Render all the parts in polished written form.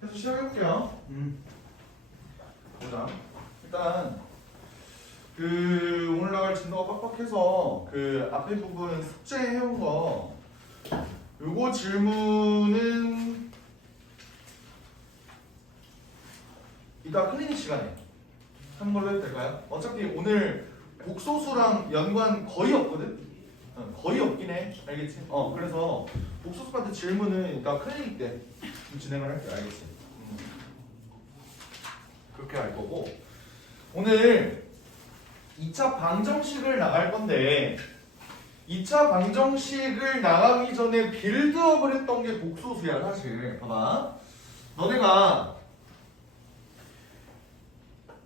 그래서 시작해볼게요. 보자. 일단 오늘 나갈 진도가 빡빡해서 앞에 부분 숙제 해온 거 요거 질문은 이따 클리닉 시간에 하는 걸로 해도 될까요? 어차피 오늘 복소수랑 연관 거의 없거든? 거의 없긴 해. 알겠지? 그래서 복소수 파트 질문은 이따 클리닉 때 진행을 할게. 알겠지? 그렇게 할 거고 오늘 2차 방정식을 나갈 건데 2차 방정식을 나가기 전에 빌드업을 했던 게 복소수야 사실. 봐봐. 너네가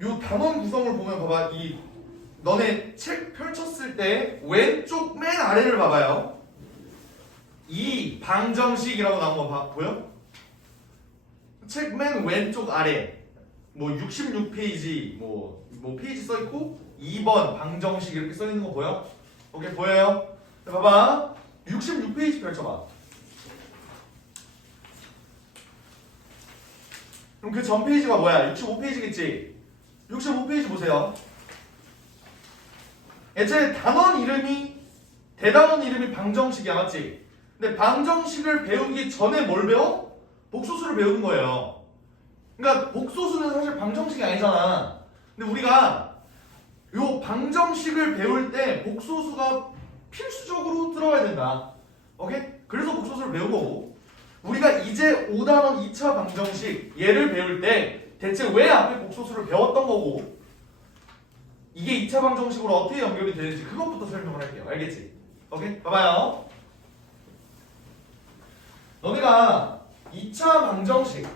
요 단원 구성을 보면 봐봐. 너네 책 펼쳤을 때 왼쪽 맨 아래를 봐봐요. 이 방정식이라고 나온 거 보여? 책 맨 왼쪽 아래 뭐 66페이지 뭐 페이지 써있고 2번 방정식 이렇게 써있는 거 보여? 오케이 보여요? 봐봐 66페이지 펼쳐봐. 그럼 그 전 페이지가 뭐야? 65페이지겠지? 65페이지 보세요. 애초에 대단원 이름이 방정식이야 맞지? 근데 방정식을 배우기 전에 뭘 배워? 복소수를 배우는 거예요. 그러니까 복소수는 사실 방정식이 아니잖아. 근데 우리가 요 방정식을 배울 때 복소수가 필수적으로 들어가야 된다. 오케이? 그래서 복소수를 배운 거고 우리가 이제 5단원 2차 방정식 얘를 배울 때 대체 왜 앞에 복소수를 배웠던 거고 이게 2차 방정식으로 어떻게 연결이 되는지 그것부터 설명을 할게요. 알겠지? 오케이? 봐봐요. 너네가 2차 방정식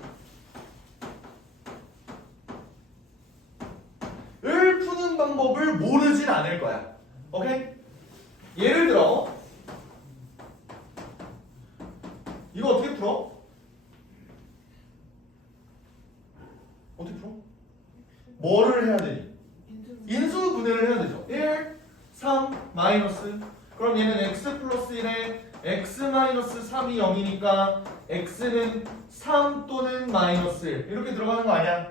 을 푸는 방법을 모르진 않을 거야. 오케이? 예를 들어 이거 어떻게 풀어? 어떻게 풀어? 뭐를 해야 되니? 인수 분해를 해야 되죠. 1, 3, 마이너스. 그럼 얘는 x 플러스 1에 x 마이너스 3이 0이니까 x는 3 또는 마이너스 1 이렇게 들어가는 거 아니야?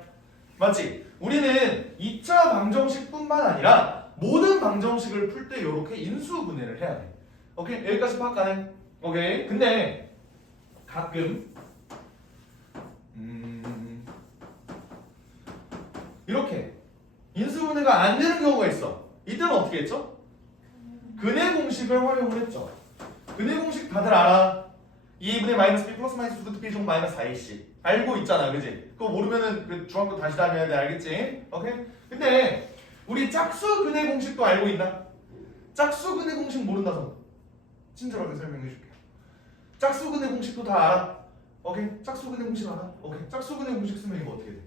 맞지? 우리는 2차 방정식뿐만 아니라 모든 방정식을 풀 때 이렇게 인수 분해를 해야 돼. 오케이? 여기까지 파악 가네? 오케이? 근데 가끔 이렇게 인수분해가 안 되는 경우가 있어. 이때는 어떻게 했죠? 근해 공식을 활용을 했죠. 근해 공식 다들 알아? 2분의 마이너스 b 플러스 마이너스 루트 b 제곱 마이너스 4ac 알고 있잖아, 그지? 그거 모르면은 그 중학교 다시 다녀야 돼, 알겠지? 오케이? 근데 우리 짝수 근해 공식도 알고 있나? 짝수 근해 공식 모른다 손. 친절하게 설명해 줄게요. 짝수 근해 공식도 다 알아? 오케이? 짝수 근해 공식 알아? 오케이? 짝수 근해 공식 쓰면 이거 어떻게 돼?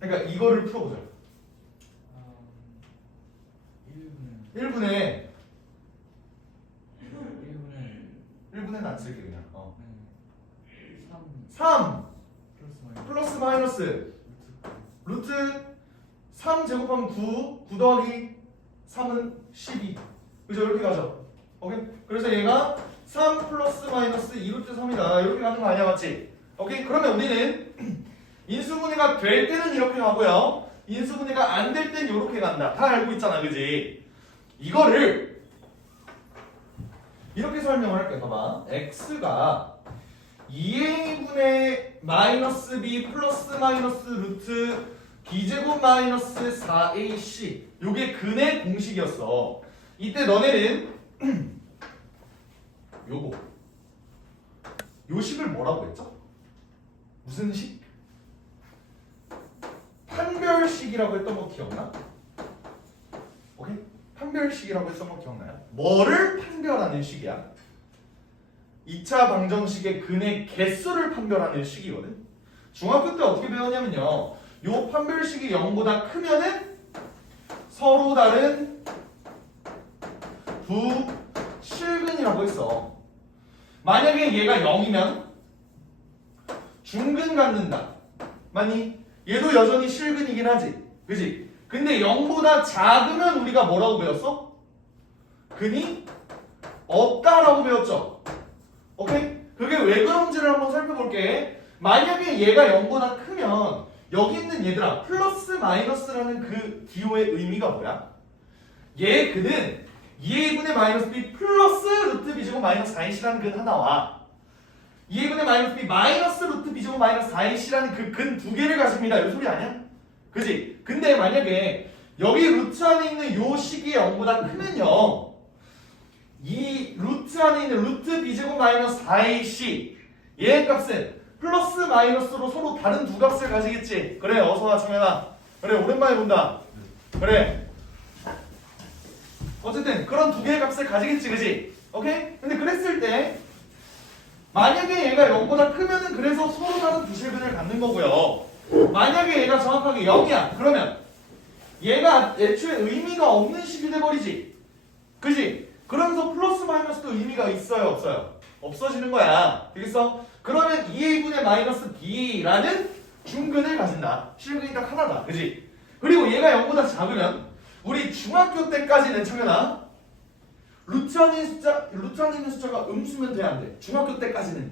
그러니까 이거를 풀어보자. 1분의 1분에는 안 쓸게 그냥. 3 플러스 마이너스 루트 3 제곱하면 9 더하기 3은 12 그죠? 이렇게 가죠. 오케이? 그래서 얘가 3 플러스 마이너스 2루트 3이다 이렇게 가는 거 아니야 맞지? 오케이? 그러면 우리는 인수분해가 될 때는 이렇게 가고요 인수분해가 안 될 때는 이렇게 간다. 다 알고 있잖아 그지? 이거를 이렇게 설명을 할게. 봐봐. x가 2a분의 마이너스 b 플러스 마이너스 루트 b제곱 마이너스 4ac 요게 근의 공식이었어. 이때 너네는 요거 요 식을 뭐라고 했죠? 무슨 식? 판별식이라고 했던 거 기억나? 오케이? 판별식이라고 했던 거 기억나요? 뭐를 판별하는 식이야? 2차 방정식의 근의 개수를 판별하는 식이거든. 중학교 때 어떻게 배웠냐면요. 요 판별식이 0보다 크면은 서로 다른 두 실근이라고 했어. 만약에 얘가 0이면 중근 갖는다. 맞니? 얘도 여전히 실근이긴 하지. 그지? 근데 0보다 작으면 우리가 뭐라고 배웠어? 근이 없다라고 배웠죠. 오케이? 그게 왜 그런지를 한번 살펴볼게. 만약에 얘가 0보다 크면 여기 있는 얘들아 플러스 마이너스라는 그 기호의 의미가 뭐야? 그는 2a분의 마이너스 b 플러스 루트 b제곱 마이너스 4ac라는 근 하나와 2a분의 마이너스 b 마이너스 루트 b제곱 마이너스 4ac라는 그 근 두 개를 가집니다. 이 소리 아니야? 그지? 근데 만약에 여기 루트 안에 있는 요 식이 0보다 크면요 이 루트 안에 있는 루트 b제곱 마이너스 4ac 얘의 값은 플러스 마이너스로 서로 다른 두 값을 가지겠지. 그래 어서와 청현아. 그래 오랜만에 본다. 그래 어쨌든 그런 두 개의 값을 가지겠지 그지? 오케이? 근데 그랬을 때 만약에 얘가 0보다 크면은 그래서 서로 다른 부실근을 갖는 거고요. 만약에 얘가 정확하게 0이야 그러면 얘가 애초에 의미가 없는 식이 돼버리지 그지? 그러면서 플러스 마이너스도 의미가 있어요 없어요? 없어지는 거야. 되겠어? 그러면 2a분의 마이너스 b라는 중근을 가진다. 실근이 딱 하나다. 그지? 그리고 얘가 0보다 작으면 우리 중학교 때까지는 청현아 루트 안에 있는 숫자가 음수면 돼 안 돼? 중학교 때까지는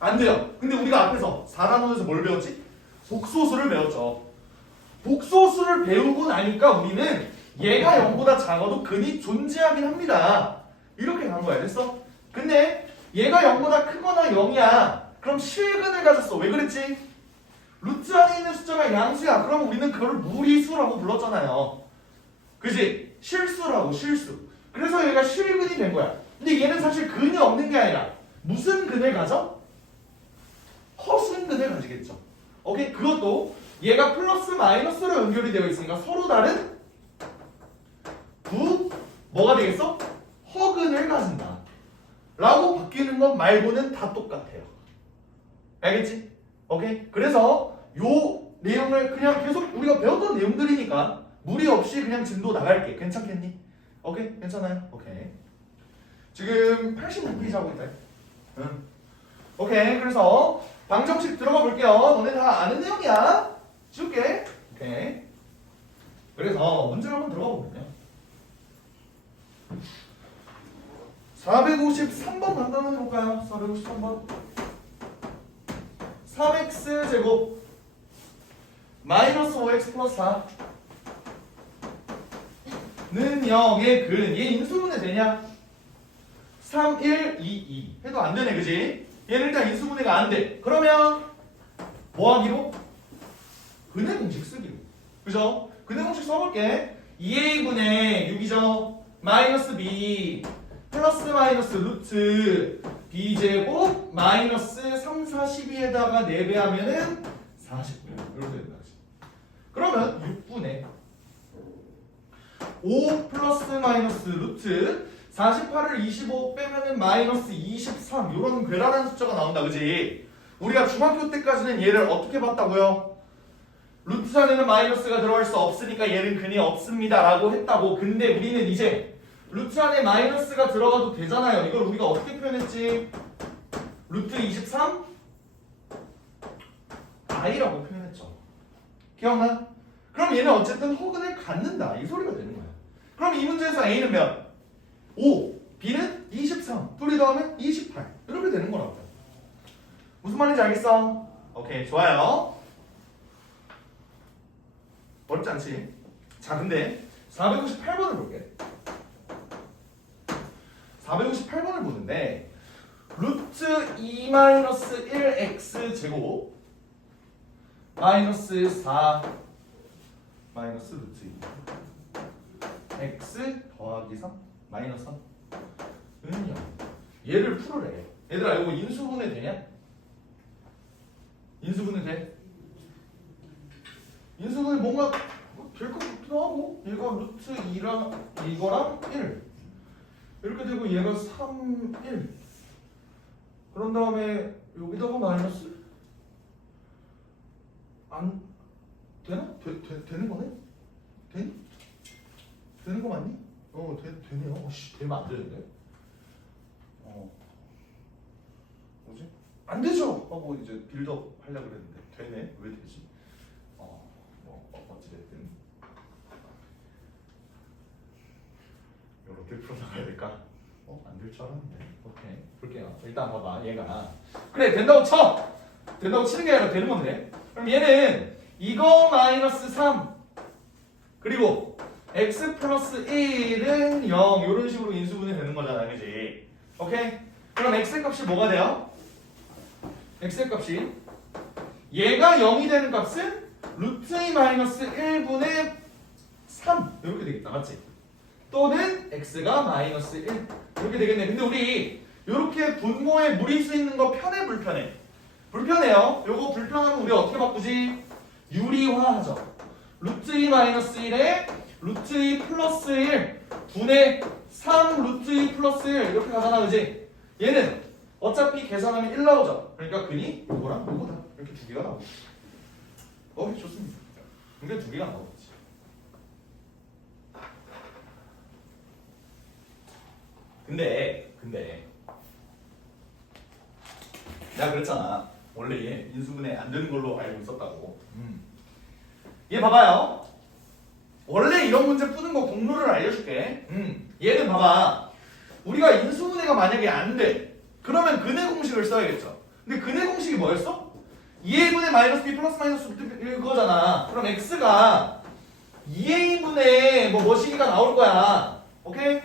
안 돼요. 근데 우리가 앞에서 4단원에서 뭘 배웠지? 복소수를 배웠죠. 복소수를 배우고 나니까 우리는 얘가 0보다 작아도 근이 존재하긴 합니다. 이렇게 간 거야. 됐어? 근데 얘가 0보다 크거나 0이야. 그럼 실근을 가졌어. 왜 그랬지? 루트 안에 있는 숫자가 양수야. 그럼 우리는 그걸 무리수라고 불렀잖아요. 그지? 실수라고 실수. 그래서 얘가 실근이 된 거야. 근데 얘는 사실 근이 없는 게 아니라 무슨 근을 가져? 허순근을 가지겠죠. 오케이? 그것도 얘가 플러스 마이너스로 연결이 되어 있으니까 서로 다른 뭐가 되겠어? 허근을 가진다. 라고 바뀌는 것 말고는 다 똑같아요. 알겠지? 오케이? 그래서 요 내용을 그냥 계속 우리가 배웠던 내용들이니까 무리 없이 그냥 진도 나갈게. 괜찮겠니? 오케이? 괜찮아요? 오케이. 지금 86페이지 하고 있다. 응. 오케이. 그래서 방정식 들어가 볼게요. 너네 다 아는 내용이야. 줄게. 오케이. 그래서 문제를 한번 들어가 보면요. 453번 간단하게 해볼까요? 453번 3x 제곱 마이너스 5x 플러스 4는 0의 근 얘 인수분해 되냐? 3, 1, 2, 2 해도 안 되네 그지? 얘는 일단 인수분해가 안 돼. 그러면 뭐 하기로? 근의 공식 쓰기로. 그죠? 근의 공식 써볼게. 2a분의 6이죠? 마이너스 b 플러스 마이너스 루트 b제곱 마이너스 3, 4, 12에다가 4배 하면은 49 이렇게 된다. 그러면 6분의 5 플러스 마이너스 루트 48을 25 빼면은 마이너스 23 이런 괴랄한 숫자가 나온다. 그지? 우리가 중학교 때까지는 얘를 어떻게 봤다고요? 루트 안에는 마이너스가 들어갈 수 없으니까 얘는 근이 없습니다 라고 했다고. 근데 우리는 이제 루트 안에 마이너스가 들어가도 되잖아요. 이걸 우리가 어떻게 표현했지? 루트 23 i라고 표현했죠. 기억나? 그럼 얘는 어쨌든 허근을 갖는다. 이 소리가 되는 거야. 그럼 이 문제에서 a는 몇? 5, b는 23. 둘이 더하면 28. 이렇게 되는 거라고. 무슨 말인지 알겠어? 오케이, 좋아요. 어렵지 않지? 자, 근데 458번을 볼게. 458번을 보는데 루트 2-1x 제곱 마이너스 4 마이너스 루트 2 x 더하기 3 마이너스 3은 0. 얘를 풀으래. 얘들아 이거 인수분해 되냐? 인수분해 돼? 인수분해 뭔가 될 것 같기도 하고 얘가 루트 2랑 이거랑 1 이렇게 되고 얘가 3, 1 그런 다음에 여기다가 마이너스 안 되나? 되는 거네? 되니? 되는 거 맞니? 되네요. 되면 안 되는데? 뭐지? 안 되죠! 하고 이제 빌드업 하려고 그랬는데 되네? 왜 되지? 어찌됐든 이렇게 풀어나가야 될까? 안 될 줄 알았는데 오케이. 볼게요. 일단 봐봐. 얘가. 그래, 된다고 쳐! 된다고 치는 게 아니라 되는 건데. 그럼 얘는 이거 마이너스 3. 그리고 x 플러스 1은 0. 이런 식으로 인수분해 되는 거잖아. 그지? 오케이? 그럼 x의 값이 뭐가 돼요? x의 값이 얘가 0이 되는 값은 루트 2 마이너스 1분의 3 이렇게 되겠다. 맞지? 또는 x가 마이너스 1 이렇게 되겠네. 근데 우리 이렇게 분모에 무리수 있는 거 편해 불편해? 불편해요. 요거 불편하면 우리 어떻게 바꾸지? 유리화하죠. 루트 2 마이너스 1에 루트 2 플러스 1 분의 3 루트 2 플러스 1 이렇게 가잖아. 그지? 얘는 어차피 계산하면 1 나오죠. 그러니까 근이 요거랑 요거다. 이렇게 두 개가 나오죠. 좋습니다. 근데 두 개가 나오겠지. 근데 내가 그랬잖아. 원래 얘 인수분해 안 되는 걸로 알고 있었다고. 얘 봐봐요. 원래 이런 문제 푸는 거 공로를 알려줄게. 얘는 봐봐. 우리가 인수분해가 만약에 안 돼. 그러면 근해 공식을 써야겠죠. 근데 근해 공식이 뭐였어? 2a분의 마이너스 b 플러스 마이너스 그거잖아. 그럼 x가 2a분의 뭐시기가 나올 거야. 오케이?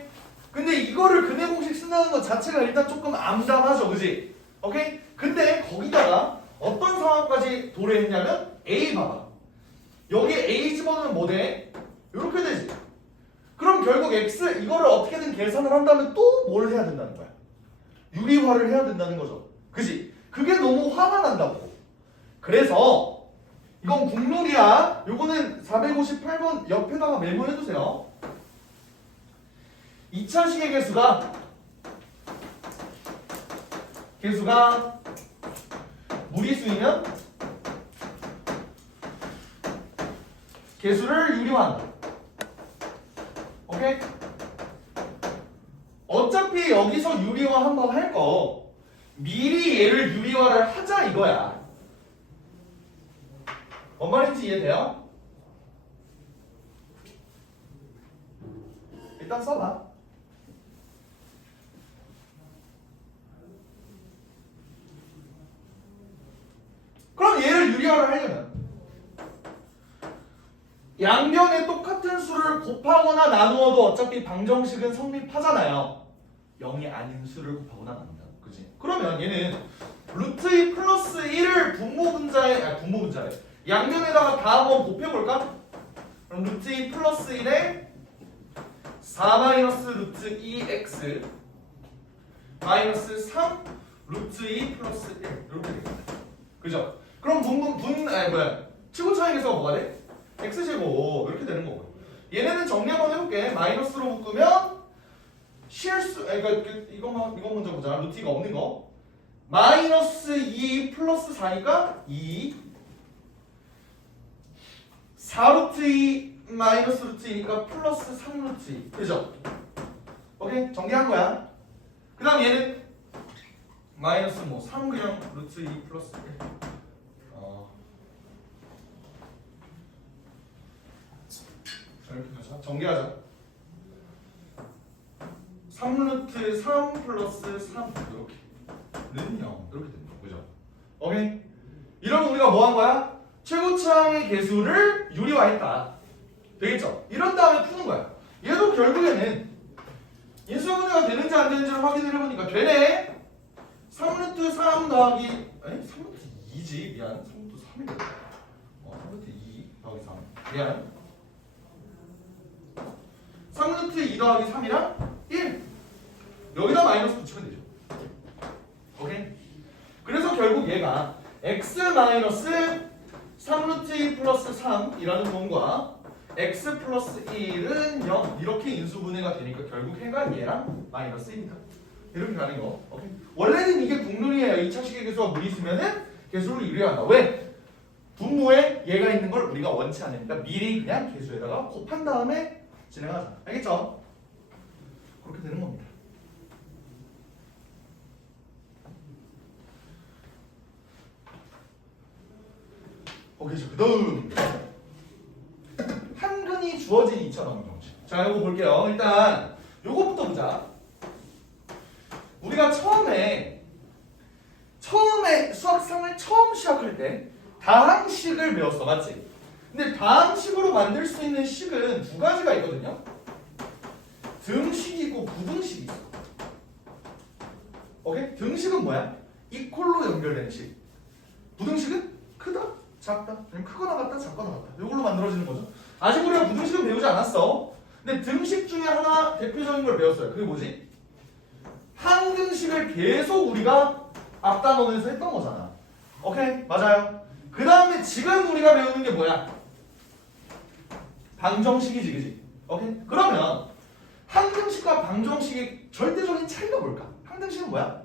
근데 이거를 근해 공식 쓴다는 것 자체가 일단 조금 암담하죠. 그지? 오케이? 근데 거기다가 어떤 상황까지 도래했냐면 a 봐봐. 여기 a 집어넣으면 뭐 돼? 이렇게 되지. 그럼 결국 x 이거를 어떻게든 계산을 한다면 또 뭘 해야 된다는 거야? 유리화를 해야 된다는 거죠. 그지? 그게 너무 화가 난다고. 그래서 이건 국룰이야. 요거는 458번 옆에다가 메모해두세요. 2차식의 개수가 무리수이면 개수를 유리화한다. 오케이? 어차피 여기서 유리화 한번 할 거 미리 얘를 유리화를 하자 이거야. 뭔 말인지 이해돼요? 일단 써봐. 그럼 얘를 유리화를 하려면 양변에 똑같은 수를 곱하거나 나누어도 어차피 방정식은 성립하잖아요. 0이 아닌 수를 곱하거나 나눈다. 그치? 그러면 얘는 루트 2 플러스 1을 분모분자에 양변에다가 다 한번 곱해볼까? 그럼 루트 2 플러스 1에 4 마이너스 루트 2x 마이너스 3 루트 2 플러스 1 이렇게 되겠다. 그죠? 그럼 치고 차이에서 뭐가 돼? x제곱 이렇게 되는 거고. 얘네는 정리 한번 해볼게. 마이너스로 묶으면 실수 이거 먼저 보자. 루트 2가 없는 거 마이너스 2 플러스 4니까 2 4루트 2 마이너스 루트 2니까 플러스 3루트 2 그죠? 오케이? 정리한 거야. 그 다음 얘는 마이너스 3 그냥 루트 2 플러스 1 이렇게 가자. 정리하자. 3루트 3 플러스 3 이렇게는 0 이렇게 되는 거 그죠? 오케이? 이러면 우리가 뭐 한 거야? 최고차항의 개수를 유리화했다. 되겠죠? 이런 다음에 푸는 거야. 얘도 결국에는 인수분해가 되는지 안 되는지를 확인을 해보니까 되네. 3루트 3 더하기 3루트 2지 미안. 3루트 3이래. 3루트 2 더하기 3 미안. 3루트 2 더하기 3이랑 1 여기다 마이너스 붙이면 되죠. 오케이? 그래서 결국 얘가 x 마이너스 3루트 2 플러스 3이라는 놈과 x 플러스 1은 0 이렇게 인수분해가 되니까 결국 해가 얘랑 마이너스 1이다. 이렇게 가는 거. 오케이? 원래는 이게 국룰이에요. 2차식의 개수가 무리수면은 개수를 유리화한다. 왜? 분모에 얘가 있는 걸 우리가 원치 않으니까 미리 그냥 개수에다가 곱한 다음에 진행하자. 알겠죠? 그렇게 되는 겁니다. 오케이, 그 다음 한근이 주어진 2차 방정식. 자, 이거 볼게요. 일단 요거부터 보자. 우리가 처음에 수학상을 처음 시작할 때 다항식을 배웠어, 맞지? 근데 다항식으로 만들 수 있는 식은 두 가지가 있거든요. 등식이 있고 부등식이 있어. 오케이? 등식은 뭐야? 이퀄로 연결되는 식. 부등식은 크다, 작다, 아니면 크거나 같다, 작거나 같다. 이걸로 만들어지는 거죠. 아직 우리가 부등식은 배우지 않았어. 근데 등식 중에 하나 대표적인 걸 배웠어요. 그게 뭐지? 항등식을 계속 우리가 앞단원에서 했던 거잖아. 오케이? 맞아요. 그 다음에 지금 우리가 배우는 게 뭐야? 방정식이지, 그지? 오케이? 그러면 항등식과 방정식의 절대적인 차이가 뭘까? 항등식은 뭐야?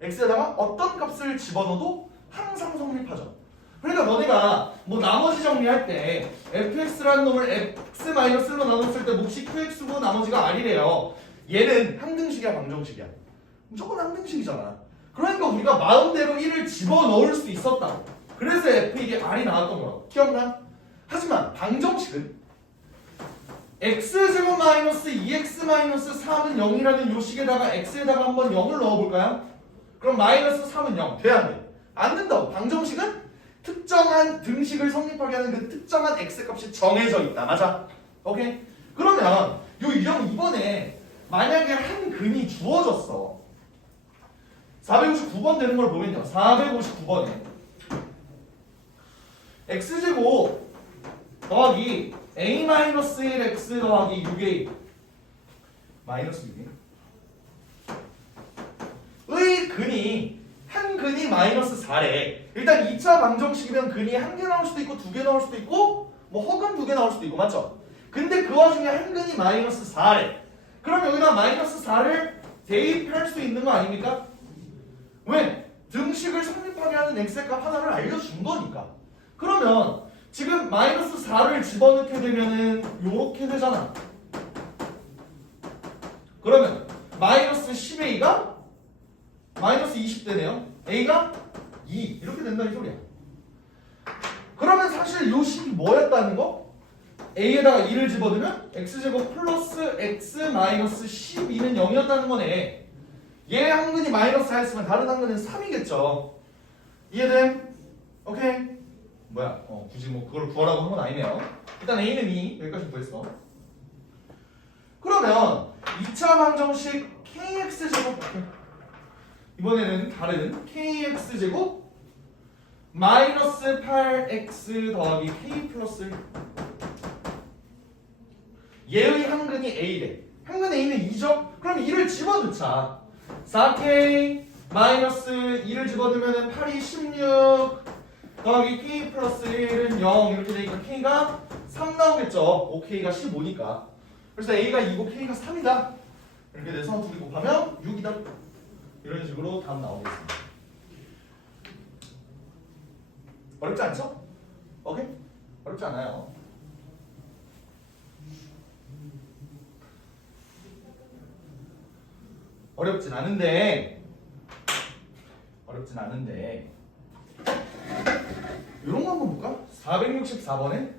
x에다가 어떤 값을 집어넣어도 항상 성립하죠. 그러니까 너네가 뭐 나머지 정리할 때 fx라는 놈을 x-1로 나눴을 때 몫이 qx고 나머지가 r이래요. 얘는 항등식이야, 방정식이야? 무조건 항등식이잖아. 그러니까 우리가 마음대로 1을 집어넣을 수 있었다. 그래서 f1이 r이 나왔던 거라고. 기억나? 하지만 방정식은 x제곱 마이너스 2x 마이너스 3은 0이라는 요 식에다가 x에다가 한번 0을 넣어볼까요? 그럼 마이너스 3은 0. 돼, 안 돼? 안 된다고. 방정식은 특정한 등식을 성립하게 하는 그 특정한 x값이 정해져 있다. 맞아? 오케이? 그러면 요 유형 이번에 만약에 한 근이 주어졌어. 459번 되는 걸 보면요. 459번에 x제곱 더하기 a-1x 더하기 6a 마이너스 6a 의 근이 한 근이 마이너스 4래. 일단 2차 방정식이면 근이 한 개 나올 수도 있고 두 개 나올 수도 있고 뭐 혹은 두 개 나올 수도 있고 맞죠? 근데 그 와중에 한 근이 마이너스 4래. 그럼 여기다 마이너스 4를 대입할 수 있는 거 아닙니까? 왜? 등식을 성립하게 하는 x값 하나를 알려준 거니까. 그러면 지금 마이너스 4를 집어넣게 되면은 요렇게 되잖아. 그러면 마이너스 10a가 마이너스 20되네요. a가 2 이렇게 된다 이 소리야. 그러면 사실 요 식이 뭐였다는 거? a에다가 2를 집어넣으면 x제곱 플러스 x 마이너스 12는 0이었다는 거네. 얘 한 근이 마이너스 4였으면 다른 한 근은 3이겠죠. 이해됨? 오케이? 뭐야? 굳이 뭐 그걸 구하라고 한 건 아니네요. 일단 a는 2 여기까지 구했어. 그러면 2차 방정식 kx제곱 이번에는 다른 kx제곱 마이너스 8x 더하기 k 플러스 얘의 한근이 a래. 한근 a는 2죠? 그럼 2를 집어넣자. 4k 마이너스 2를 집어넣으면 8이 16 더하기 k 플러스 1은 0 이렇게 되니까 k가 3 나오겠죠. 5k가 15니까. 그래서 a가 2고 k가 3이다. 이렇게 돼서 둘이 곱하면 6이다. 이런 식으로 답 나오겠습니다. 어렵지 않죠? 오케이? 어렵지 않아요. 어렵진 않은데 이런 거 한번 볼까? 464번에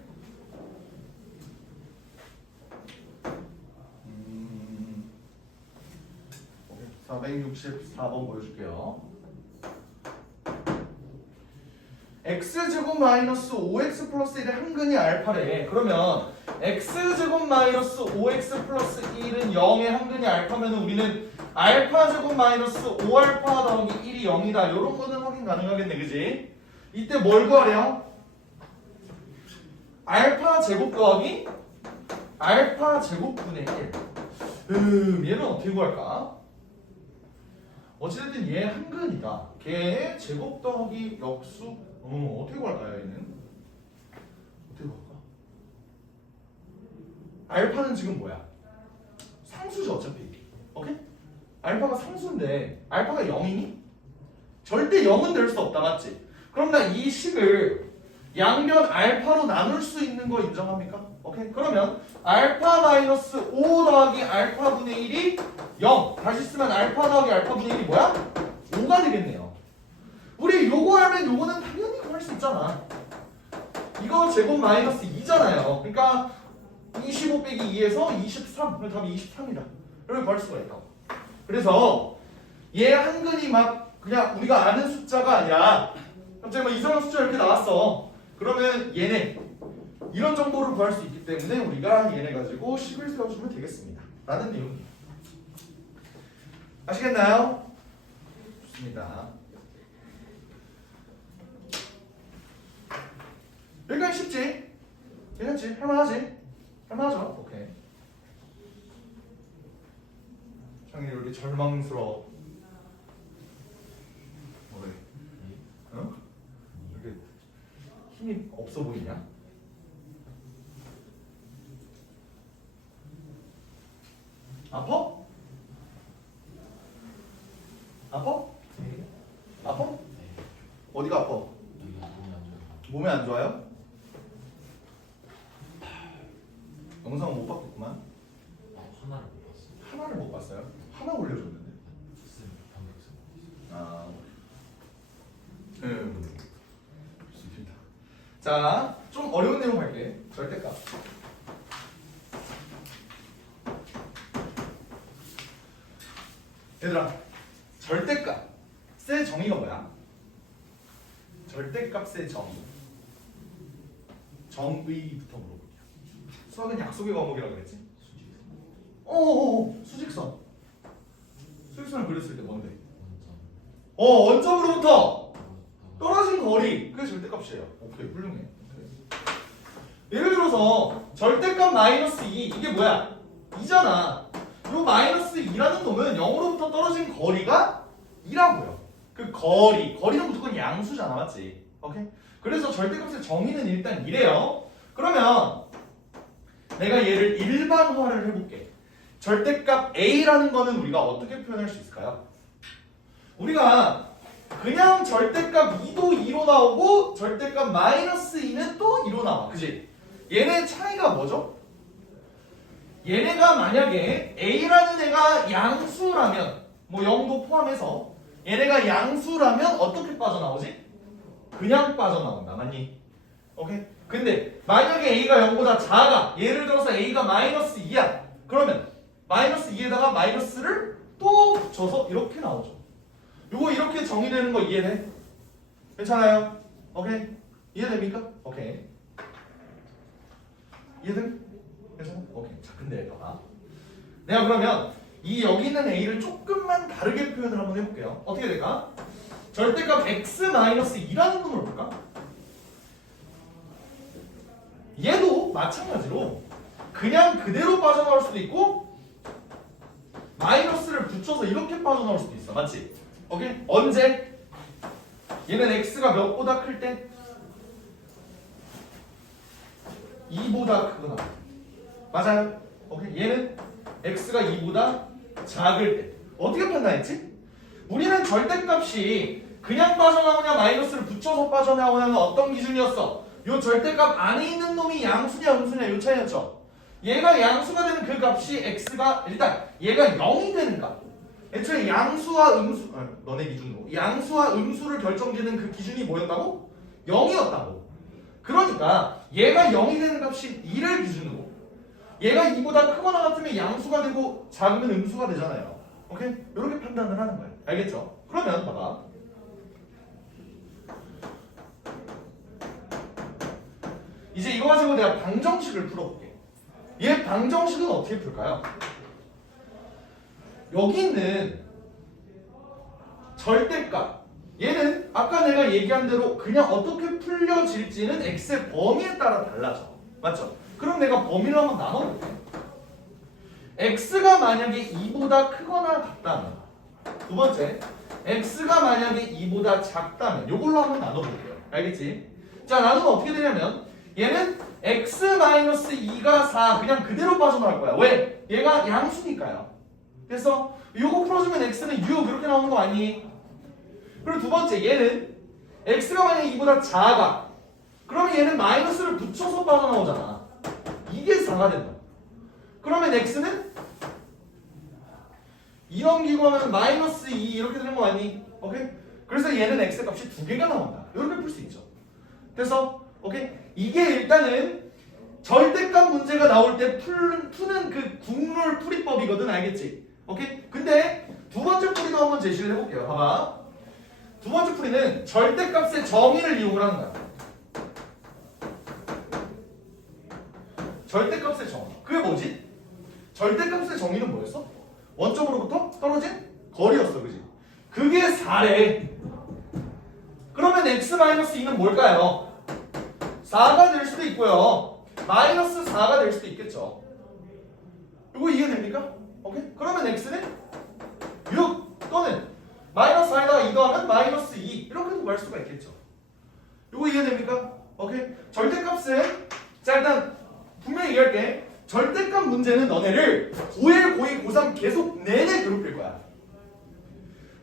464번 보여줄게요. x제곱 마이너스 5x 플러스 1의 한근이 알파래. 그러면 x제곱 마이너스 5x 플러스 1은 0의 한근이 알파면 우리는 알파제곱 마이너스 5알파 더하기 1이 0이다. 이런 거는 확인 가능하겠네. 그지? 이때 뭘 구하래요? 알파 제곱 더하기 알파 제곱분의 1. 얘는 어떻게 구할까? 어찌됐든 얘 한근이다. 걔의 제곱 더하기 역수. 어떻게 구할까요? 얘는 어떻게 구할까? 알파는 지금 뭐야? 상수죠 어차피. 오케이? 알파가 상수인데 알파가 0이니? 절대 0은 될 수 없다. 맞지? 그럼 나 이 식을 양변 알파로 나눌 수 있는 거 인정합니까? 오케이? 그러면 알파 마이너스 5 더하기 알파분의 1이 0. 다시 쓰면 알파 더하기 알파분의 1이 뭐야? 5가 되겠네요. 우리 요거 하면 요거는 당연히 구할 수 있잖아. 이거 제곱 마이너스 2잖아요. 그러니까 25 빼기 2에서 23. 그럼 답이 23이다. 이렇게 구할 수가 있다고. 그래서 얘 한근이 막 그냥 우리가 아는 숫자가 아니라 갑자기 막 이상한 숫자 이렇게 나왔어. 그러면 얘네 이런 정보를 구할 수 있기 때문에 우리가 얘네 가지고 식을 세워주면 되겠습니다. 라는 내용이에요. 아시겠나요? 좋습니다. 여기까지 쉽지? 괜찮지? 할만하지? 할만하죠? 오케이. 창이 이렇게 절망스러워. 왜? 어? 이렇게 힘이 없어 보이냐? 아파? 아파? 아파? 어디가 아파? 몸에 안 좋아요? 영상은 못 봤겠구만. 하나를 못 봤어. 하나를 못 봤어요? 하나 올려줬는데. 아, 좋습니다. 자, 좀 어려운 내용 할게. 절대값. 얘들아, 절대값의 정의가 뭐야? 절대값의 정의. 정의부터 물어볼게요. 수학은 약속의 과목이라고 그랬지? 수직선. 수직선을 그렸을 때 뭔데? 원점으로부터 떨어진 거리. 그게 절대값이에요. 오케이, 훌륭해. 예를 들어서 절대값 마이너스 2 이게 뭐야? 2잖아. 요 마이너스 2라는 놈은 0으로부터 떨어진 거리가 2라고요. 그 거리는 무조건 양수잖아, 맞지? 오케이? 그래서 절대값의 정의는 일단 이래요. 그러면 내가 얘를 일반화를 해볼게. 절대값 A라는 거는 우리가 어떻게 표현할 수 있을까요? 우리가 그냥 절대값 2도 2로 나오고 절대값 마이너스 2는 또 2로 나와. 그치? 얘네 차이가 뭐죠? 얘네가 만약에 A라는 애가 양수라면 뭐 0도 포함해서 얘네가 양수라면 어떻게 빠져나오지? 그냥 빠져나온다. 맞니? 오케이? 근데 만약에 A가 0보다 작아. 예를 들어서 A가 마이너스 2야. 그러면 마이너스 2에다가 마이너스를 또 붙여서 이렇게 나오죠. 요거 이렇게 정의되는 거 이해돼? 괜찮아요? 오케이? 이해됩니까? 오케이. 이해돼? 괜찮아? 오케이. 자, 근데 봐봐. 내가 그러면 이 여기 있는 A를 조금만 다르게 표현을 한번 해볼게요. 어떻게 될까? 절대값 x-2라는 놈을 볼까? 얘도 마찬가지로 그냥 그대로 빠져나올 수도 있고 마이너스를 붙여서 이렇게 빠져나올 수도 있어. 맞지? 오케이? 언제? 얘는 x가 몇보다 클 때? 2보다 크거나. 맞아요? 오케이? 얘는 x가 2보다 작을 때. 어떻게 판단했지? 우리는 절대값이 그냥 빠져나오냐 마이너스를 붙여서 빠져나오냐는 어떤 기준이었어? 요 절대값 안에 있는 놈이 양수냐 음수냐 요 차이였죠. 얘가 양수가 되는 그 값이 x가 일단 얘가 0이 되는 값. 애초에 양수와 음수 너네 기준으로 양수와 음수를 결정짓는 그 기준이 뭐였다고? 0이었다고. 그러니까 얘가 0이 되는 값이 2를 기준으로 얘가 2보다 크거나 같으면 양수가 되고 작으면 음수가 되잖아요. 오케이? 이렇게 판단을 하는 거예요. 알겠죠? 그러면 봐봐. 이제 이거 가지고 내가 방정식을 풀어볼게. 얘 방정식은 어떻게 풀까요? 여기 있는 절대값 얘는 아까 내가 얘기한 대로 그냥 어떻게 풀려질지는 x의 범위에 따라 달라져. 맞죠? 그럼 내가 범위를 한번 나눠볼게. x가 만약에 2보다 크거나 같다면 두 번째 x가 만약에 2보다 작다면 요걸로 한번 나눠볼게요. 알겠지? 자, 나누면 어떻게 되냐면 얘는 x-2가 4 그냥 그대로 빠져나갈 거야. 왜? 얘가 양수니까요. 그래서 요거 풀어주면 x는 6 이렇게 나오는 거 아니? 그리고 두 번째 얘는 x가 만약에 2보다 작아. 그러면 얘는 마이너스를 붙여서 빠져나오잖아. 이게 4가 된다. 그러면 x는 2 넘기고 하면 마이너스 2 이렇게 되는 거 아니? 오케이? 그래서 얘는 x 값이 두 개가 나온다. 이렇게 풀 수 있죠. 그래서 오케이? 이게 일단은 절대값 문제가 나올 때 푸는 그 국룰 풀이법이거든. 알겠지? 오케이? 근데 두 번째 풀이도 한번 제시를 해볼게요. 봐봐. 두 번째 풀이는 절대값의 정의를 이용을 하는 거야. 절대값의 정의. 그게 뭐지? 절대값의 정의는 뭐였어? 원점으로부터 떨어진 거리였어. 그지? 그게 4래. 그러면 x-2는 뭘까요? 4가 될 수도 있고요. 마이너스 4가 될 수도 있겠죠. 이거 이해됩니까? 오케이? 그러면 x는 6 또는 마이너스 4에다가 2 더하면 마이너스 2 이렇게도 구할 수가 있겠죠. 이거 이해됩니까? 오케이? 절대값은 자 일단 분명히 얘기할게. 절대값 문제는 너네를 고1, 고2, 고3 계속 내내 괴롭힐 거야.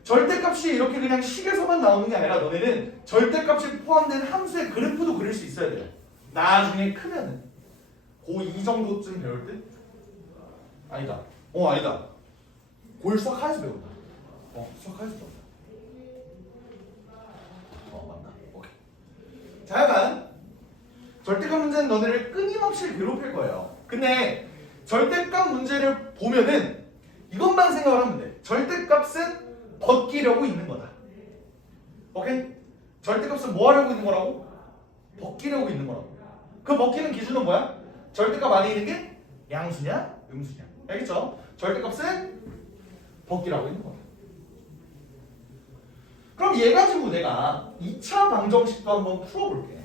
절대값이 이렇게 그냥 식에서만 나오는 게 아니라 너네는 절대값이 포함된 함수의 그래프도 그릴 수 있어야 돼요. 나중에 크면은 고2 정도쯤 배울 때? 아니다. 아니다. 고1 수학 하에서 배운다. 수학 하에서 배운다. 맞나? 오케이. 자, 약간 절대값 문제는 너네를 끊임없이 괴롭힐 거예요. 근데 절대값 문제를 보면은 이것만 생각을 하면 돼. 절대값은 벗기려고 있는 거다. 오케이? 절대값은 뭐 하려고 있는 거라고? 벗기려고 있는 거라고. 그 벗기는 기준은 뭐야? 절대값 안에 있는 게 양수냐? 음수냐? 알겠죠? 절대값은 벗기라고 있는 거야. 그럼 얘 가지고 내가 2차 방정식도 한번 풀어볼게.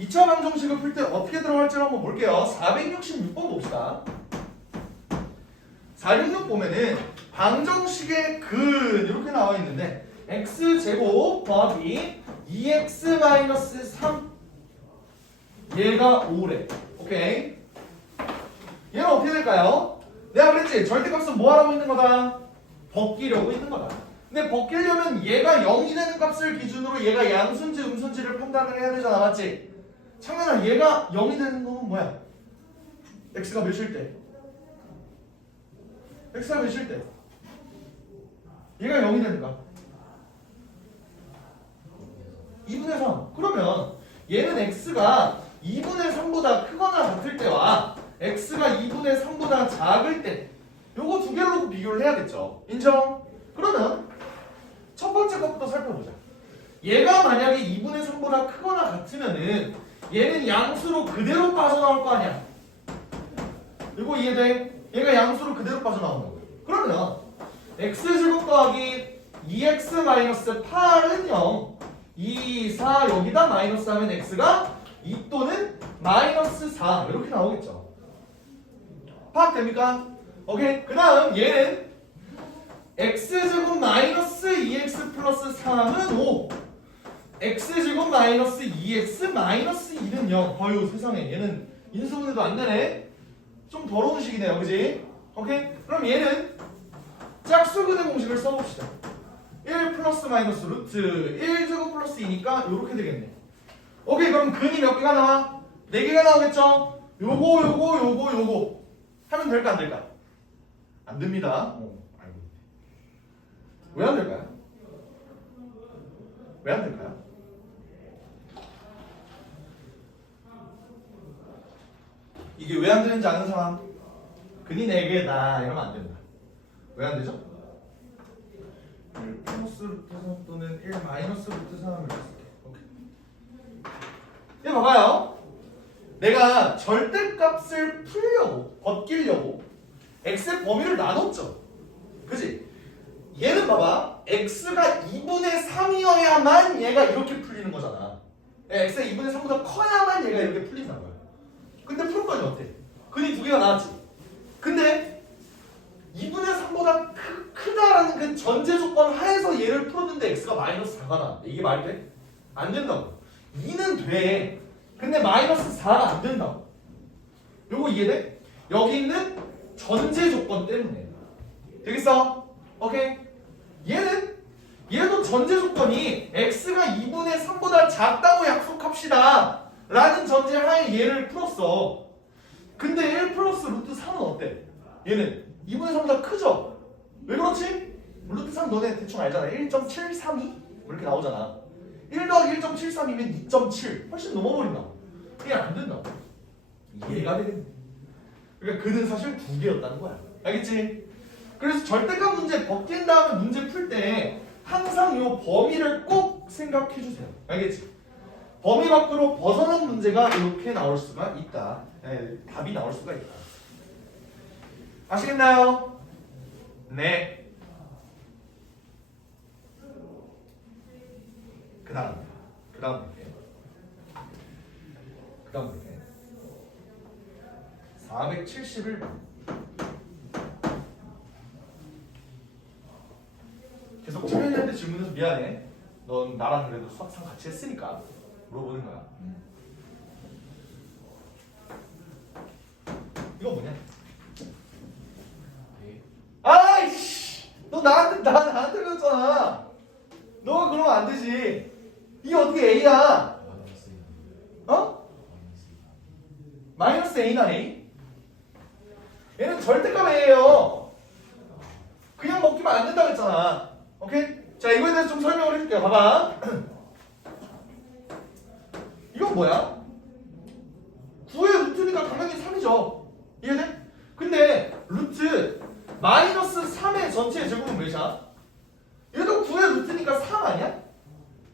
2차 방정식을 풀 때 어떻게 들어갈지를 한번 볼게요. 466번 봅시다. 466 보면은 방정식의 근 이렇게 나와 있는데 x제곱 더하기 2x-3 얘가 5래. 오케이. 얘는 어떻게 될까요? 내가 그랬지. 절대값은 뭐 하라고 있는 거다? 벗기려고 있는 거다. 근데 벗기려면 얘가 0이 되는 값을 기준으로 얘가 양수인지 음수인지를 판단을 해야 되잖아. 맞지? 창현아 얘가 0이 되는 건 뭐야? x가 몇일 때? x가 몇일 때? 얘가 0이 되니까 2분의 3. 그러면 얘는 x가 2분의 3보다 크거나 같을 때와 x가 2분의 3보다 작을 때 요거 두 개를 놓고 비교를 해야겠죠. 인정? 그러면 첫 번째 것부터 살펴보자. 얘가 만약에 2분의 3보다 크거나 같으면은 얘는 양수로 그대로 빠져나올 거 아니야. 이거 이해돼? 얘가 양수로 그대로 빠져나오는 거예요. 그러면 x제곱 더하기 2x-8은 0 2, 4 여기다 마이너스 하면 x가 2 또는 마이너스 4 이렇게 나오겠죠. 파악됩니까? 오케이. 그 다음 얘는 x제곱 마이너스 2x 플러스 3은 5 x제곱 마이너스 2x 마이너스 2는 0. 어휴 세상에 얘는 인수분해도 안 되네. 좀 더러운 식이네요. 그지? 오케이? 그럼 얘는 짝수근의 공식을 써봅시다. 1 플러스 마이너스 루트 1제곱 플러스 2니까 요렇게 되겠네. 오케이. 그럼 근이 몇 개가 나와? 4개가 나오겠죠? 요거 하면 될까 안 될까? 안 됩니다. 알고 있네. 왜 안 될까요? 왜 안 될까요? 이게 왜 안 되는지 아는 사람? 근이 4개다 이러면 안 된다. 왜 안 되죠? 1 플러스 루트 3 또는 1 마이너스 루트 3을 쓸게. 오케이. 이거 봐봐요. 내가 절대값을 풀려고 벗기려고 x의 범위를 나눴죠. 그지? 얘는 봐봐. x가 2분의 3이어야만 얘가 이렇게 풀리는 거잖아. x가 2분의 3보다 커야만 얘가 이렇게 풀린다는 거야. 근데 푸는 거지 어때? 근이 2개가 나왔지. 근데 2분의 3보다 크다라는 그 전제 조건 하에서 얘를 풀었는데 x가 마이너스 4가 나왔대. 이게 말이 돼? 안 된다고. 2는 돼. 근데 마이너스 4가 안 된다고. 요거 이해돼? 여기 있는 전제 조건 때문에. 되겠어? 오케이? 얘도 전제 조건이 x가 2분의 3보다 작다고 약속합시다 라는 전제 하에 얘를 풀었어. 근데 1 플러스 루트 3은 어때? 얘는 2분의 3보다 크죠? 왜 그렇지? 루트 3 너네 대충 알잖아. 1.732? 이렇게 나오잖아. 1 더하기 1.73이면 2.7 훨씬 넘어버린다. 이게 안 된다. 이해가 되겠네. 그러니까 그는 사실 2개였다는 거야. 알겠지? 그래서 절대값 문제 벗긴 다음에 문제 풀 때 항상 요 범위를 꼭 생각해 주세요. 알겠지? 범위 밖으로 벗어난 문제가 이렇게 나올 수가 있다. 네, 답이 나올 수가 있다. 아시겠나요? 네. 그 다음 볼게요. 471번. 계속 청년이한테 질문해서 미안해. 넌 나랑 그래도 수학상 같이 했으니까 물어보는 거야. 이거 뭐냐? 아이씨! 너 나한테 그랬잖아. 너가 그러면 안 되지. 이게 어떻게 A야? 어? 마이너스 A나 A? 얘는 절대값 A예요. 그냥 먹기만 안 된다고 했잖아. 오케이? 자, 이거에 대해서 좀 설명을 해줄게요. 봐봐. 이건 뭐야? 9의 루트니까 당연히 3이죠. 이해돼? 근데 루트 마이너스 3의 전체 제곱은 몇이야? 얘도 9의 루트니까 3 아니야?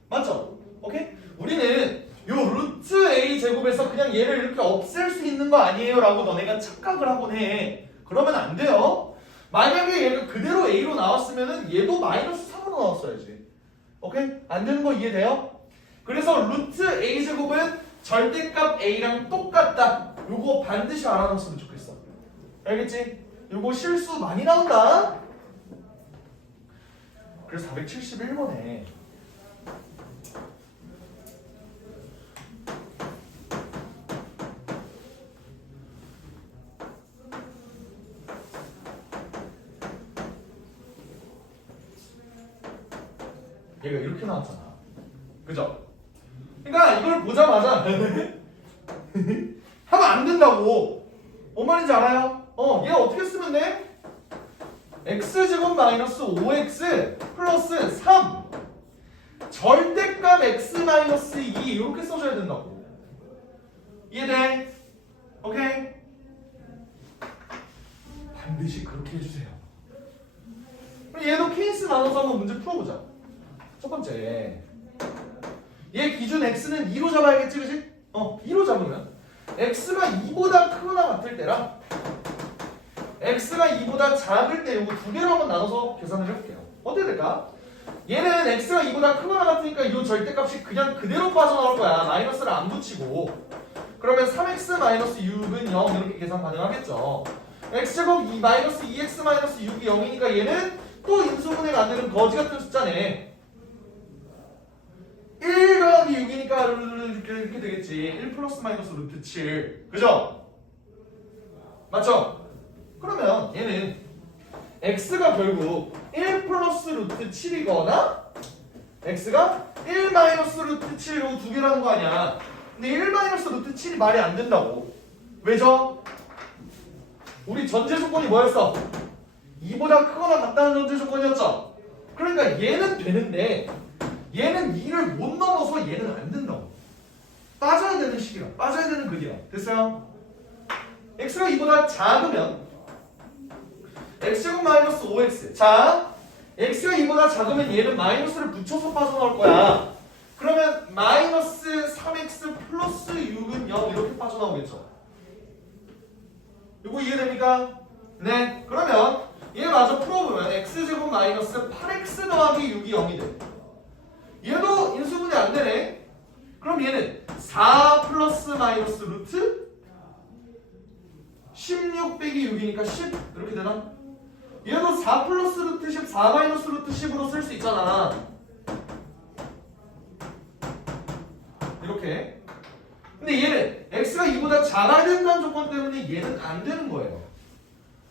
맞죠? 오케이? 우리는 요 루트 A 제곱에서 그냥 얘를 이렇게 없앨 수 있는 거 아니에요? 라고 너네가 착각을 하곤 해. 그러면 안 돼요. 만약에 얘가 그대로 A로 나왔으면은 얘도 마이너스 3으로 나왔어야지. 오케이? 안 되는 거 이해돼요? 그래서 루트 A 제곱은 절대값 A랑 똑같다. 요거 반드시 알아놨으면 좋겠어. 알겠지? 요거 실수 많이 나온다. 그래서 471번에 얘가 이렇게 나왔잖아. 그죠? 그러니까 이걸 보자마자 하면 안 된다고. 뭔 말인지 알아요? 얘 어떻게 쓰면 돼? x제곱 마이너스 5x 플러스 3 절대값 x 마이너스 2 이렇게 써줘야 된다고. 이해돼? 오케이? 반드시 그렇게 해주세요. 그럼 얘도 케이스 나눠서 한번 문제 풀어보자. 첫 번째, 얘 기준 x는 2로 잡아야겠지, 그치? 2로 잡으면 x가 2보다 크거나 같을 때랑 x가 2보다 작을 때 요거 두 개로 한번 나눠서 계산을 해볼게요. 어떻게 될까? 얘는 x가 2보다 크거나 같으니까 이 절대값이 그냥 그대로 빠져나올 거야. 마이너스를 안 붙이고. 그러면 3x 마이너스 6은 0 이렇게 계산 가능하겠죠. x제곱 2 마이너스 2x 마이너스 6이 0이니까 얘는 또 인수분해가 안 되는 거지 같은 숫자네. 1 더하기 6이니까 이렇게 되겠지. 1 플러스 마이너스 루트 7. 그죠? 맞죠? 그러면 얘는 x가 결국 1 플러스 루트 7이거나 x가 1 마이너스 루트 7 요거 두 개라는 거 아니야. 근데 1 마이너스 루트 7이 말이 안 된다고. 왜죠? 우리 전제 조건이 뭐였어? 2보다 크거나 같다는 전제 조건이었죠? 그러니까 얘는 되는데 얘는 2를 못 넘어서 얘는 안 된다고. 빠져야 되는 식이라. 빠져야 되는 극이라. 됐어요? x가 2보다 작으면 x제곱 마이너스 5x. 자, x가 2보다 작으면 얘는 마이너스를 붙여서 빠져나올 거야. 그러면 마이너스 3x 플러스 6은 0 이렇게 빠져나오겠죠. 이거 이해됩니까? 네. 그러면 얘 마저 풀어보면 x제곱 마이너스 8x 더하기 6이 0이 돼. 얘도 인수분해 안 되네. 그럼 얘는 4 플러스 마이너스 루트 16 빼기 6이니까 10 이렇게 되나? 얘도 4 플러스 루트 10, 4 마이너스 루트 10으로 쓸 수 있잖아. 이렇게. 근데 얘는 x가 2보다 작아야 된다는 조건 때문에 얘는 안 되는 거예요.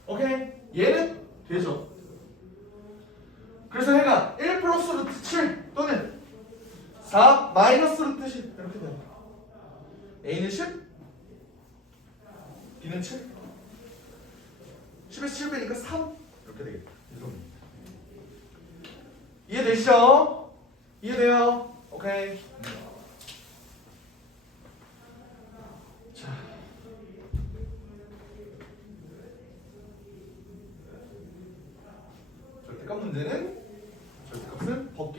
오케이? 얘는 되죠. 그래서 얘가 1 플러스 루트 7 또는 4 마이너스 루트 10 이렇게 돼요. a는 10, b는 7. 10에서 7 빼니까 3 이렇게 되겠다. 이해되시죠? 이해돼요? 오케이. 자,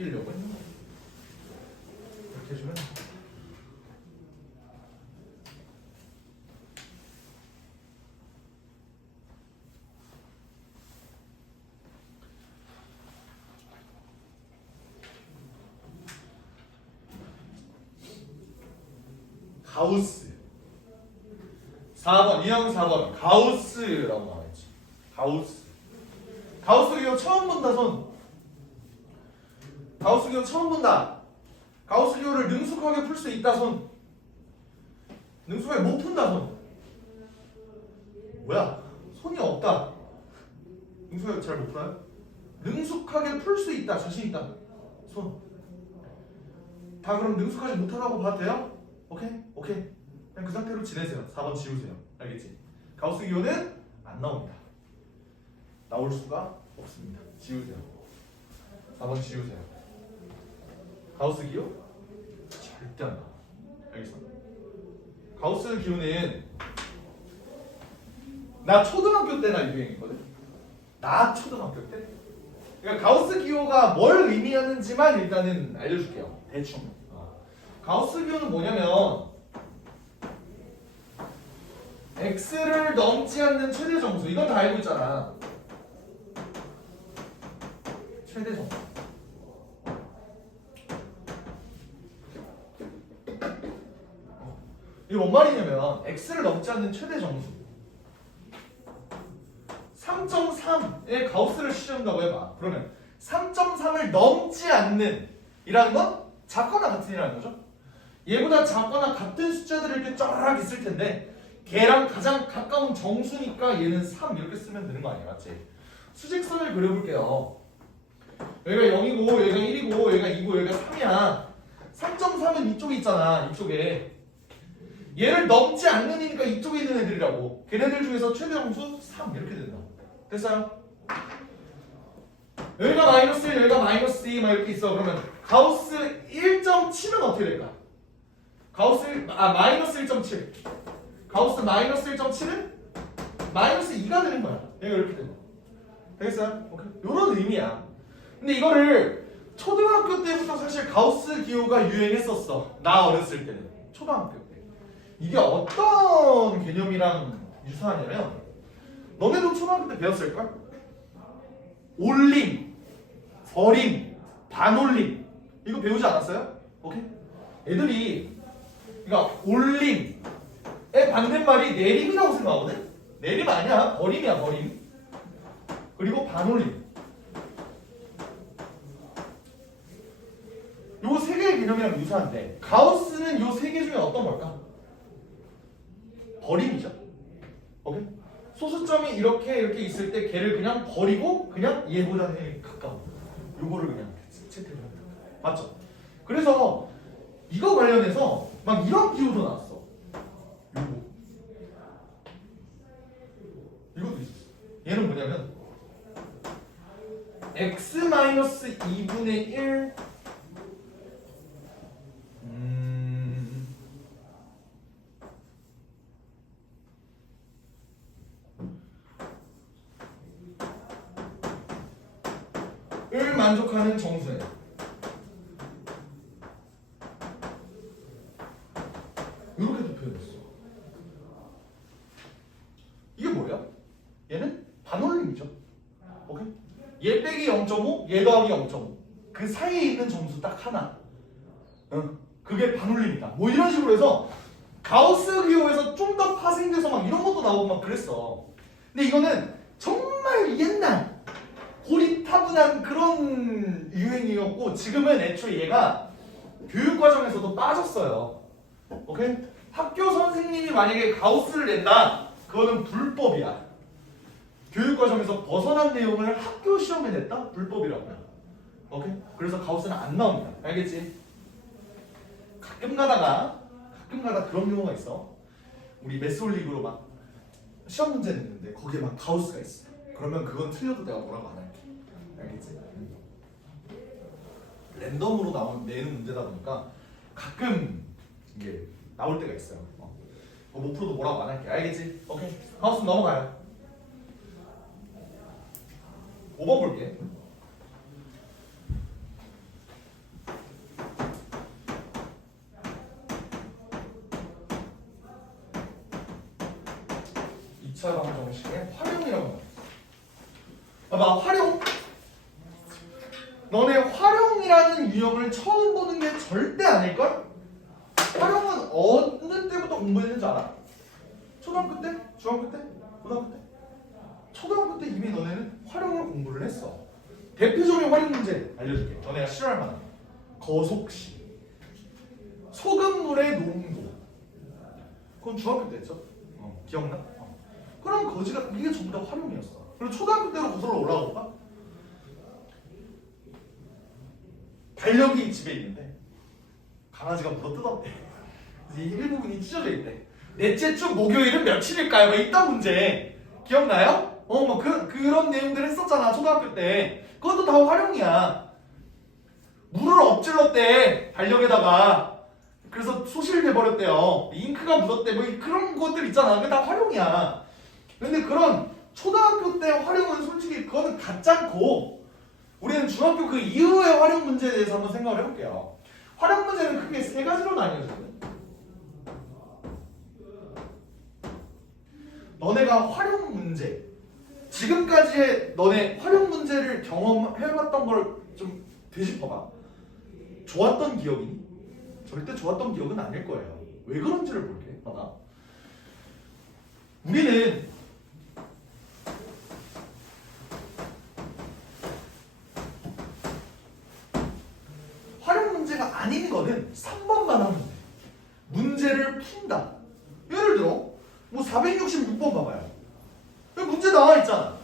웃기려고 했나? 이렇게 해주면 가우스 4번 유형 4번 가우스라고 나와있지. 가우스 기호 처음 본다 손. 가우스 기호 처음 본다. 가우스 기호를 능숙하게 풀 수 있다 손. 능숙하게 못 푼다 손. 뭐야? 손이 없다. 능숙하게 잘 못 풀어요? 능숙하게 풀 수 있다. 자신 있다. 손. 다 그럼 능숙하지 못하다고 봐도 돼요? 오케이? 그냥 그 상태로 지내세요. 4번 지우세요. 알겠지? 가우스 기호는 안 나옵니다. 나올 수가 없습니다. 지우세요. 4번 지우세요. 가우스 기호 절대 안 나와. 알겠어? 가우스 기호는 나 초등학교 때나 유행했거든. 나 초등학교 때. 그러니까 가우스 기호가 뭘 의미하는지만 일단은 알려줄게요. 대충. 가우스 기호는 뭐냐면 x를 넘지 않는 최대 정수. 이건 다 알고 있잖아. 최대 정수. 이게 뭔 말이냐면 x를 넘지 않는 최대 정수 3.3의 가우스를 시험한다고 해봐. 그러면 3.3을 넘지 않는 이라는 건 작거나 같은 이라는 거죠. 얘보다 작거나 같은 숫자들이 이렇게 쫙 있을 텐데 걔랑 가장 가까운 정수니까 얘는 3 이렇게 쓰면 되는 거 아니야, 맞지? 수직선을 그려볼게요. 여기가 0이고 여기가 1이고 여기가 2고 여기가 3이야. 3.3은 이쪽에 있잖아, 이쪽에. 얘를 넘지 않는 이니까 이쪽에 있는 애들이라고. 걔네들 중에서 최대 정수 3 이렇게 된다. 됐어요? 여기가 마이너스 1, 여기가 마이너스 2 막 이렇게 있어. 그러면 가우스 1.7은 어떻게 될까? 마이너스 1.7. 가우스 마이너스 1.7은 마이너스 2가 되는 거야. 얘가 이렇게 된다. 되겠어요? 오케이. 요런 의미야. 근데 이거를 초등학교 때부터 사실 가우스 기호가 유행했었어. 나 어렸을 때는. 초등학교 때. 이게 어떤 개념이랑 유사하냐면 너네도 초등학교 때 배웠을걸? 올림, 버림, 반올림 이거 배우지 않았어요? 오케이? 애들이 그러니까 올림의 반대말이 내림이라고 생각하거든? 내림 아니야. 버림이야, 버림. 그리고 반올림. 요 세 개의 개념이랑 유사한데 가우스는 요 세 개 중에 어떤 걸까? 버림이죠. 오케이? 소수점이 이렇게 있을 때 걔를 그냥 버리고 그냥 얘보다 가까운 요거를 그냥 채택을 한다. 맞죠? 그래서 이거 관련해서 막 이런 기호도 나왔어. 이것도 있었어. 얘는 뭐냐면 x-2분의 1 을 만족하는 정수예요. 이렇게도 표현했어. 이게 뭐야? 얘는 반올림이죠. 오케이? 얘 빼기 0.5, 얘 더하기 0.5. 그 사이에 있는 점수 딱 하나. 그게 반올림이다. 뭐 이런 식으로 해서 가우스 기호에서 좀 더 파생돼서 막 이런 것도 나오고 막 그랬어. 근데 이거는 정말 옛날 고리타분한 그런 유행이었고 지금은 애초에 얘가 교육과정에서도 빠졌어요. 오케이? 학교 선생님이 만약에 가우스를 낸다, 그거는 불법이야. 교육과정에서 벗어난 내용을 학교 시험에 냈다? 불법이라고요. 오케이? 그래서 가우스는 안 나옵니다. 알겠지? 가끔 가다 그런 경우가 있어. 우리 매스올릭으로 막 시험 문제 냈는데 거기에 막 가우스가 있어. 그러면 그건 틀려도 내가 뭐라고 안 할게. 알겠지? 랜덤으로 내는 문제다 보니까 가끔 이게 나올 때가 있어요. 못 풀어도 뭐라고 안 할게. 알겠지? 오케이. 가우스 넘어가요. 5번 볼게. 2차 방정식의 활용이라고 합니다. 봐봐, 활용. 너네 활용이라는 유형을 처음 보는 게 절대 아닐걸? 활용은 어느 때부터 공부했는지 알아? 초등학교 때? 중학교 때? 고등학교 때? 초등학교 때 이미 너네는 활용을 공부를 했어. 대표적인 활용 문제 알려줄게. 너네가 싫어할 만한 거속시, 소금물의 농도. 그건 중학교 때 했죠? 기억나? 그럼 거지가 이게 전부 다 활용이었어. 그리고 초등학교 때로 거슬러 올라가 볼까? 달력이 집에 있는데 강아지가 물어뜯었대. 이 일부분이 찢어져 있대. 넷째 주 목요일은 며칠일까요? 뭐 이딴 문제 기억나요? 뭐 그런 내용들 했었잖아 초등학교 때. 그것도 다 활용이야. 물을 엎질렀대 달력에다가. 그래서 소실돼 버렸대요. 잉크가 묻었대. 뭐 그런 것들 있잖아. 그게 다 활용이야. 근데 그런 초등학교 때 활용은 솔직히 그거는 가짜고, 우리는 중학교 그 이후의 활용 문제에 대해서 한번 생각을 해볼게요. 활용 문제는 크게 세 가지로 나뉘어져요. 너네가 활용 문제, 지금까지의 너네 활용 문제를 경험해봤던 걸 좀 되짚어봐. 좋았던 기억이니? 절대 좋았던 기억은 아닐 거예요. 왜 그런지를 볼게. 봐봐. 우리는 활용 문제가 아닌 거는 3번만 하면 돼. 문제를 푼다. 예를 들어 뭐 466번 봐봐요. 여기 문제 나와 있잖아.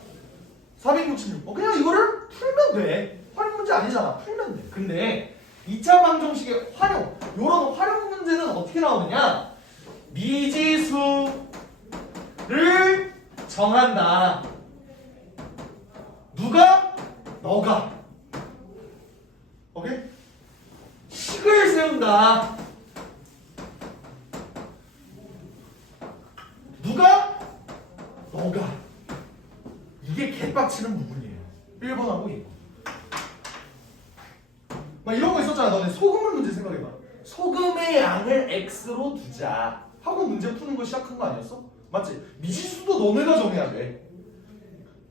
466번. 그냥 이거를 풀면 돼. 활용 문제 아니잖아. 풀면 돼. 근데 2차 방정식의 활용, 이런 활용 문제는 어떻게 나오느냐? 미지수를 정한다. 누가? 너가. 오케이? 식을 세운다. 누가? 너가. 이게 개빡치는 부분이에요. 1번하고 2번. 막 이런 거 있었잖아. 너네 소금물 문제 생각해봐. 소금의 양을 x로 두자 하고 문제 푸는 거 시작한 거 아니었어? 맞지? 미지수도 너네가 정해야 돼.